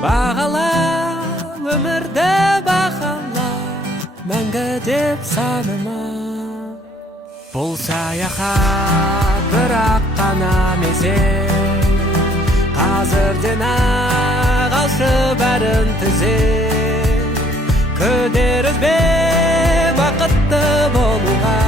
Бағала өмірді бағала, мәңгі деп санама. Бұл саяхат бірақ қана мезет, қазірден ақ алшы бәрін түзет. Күдер үзбе бақытты болуға,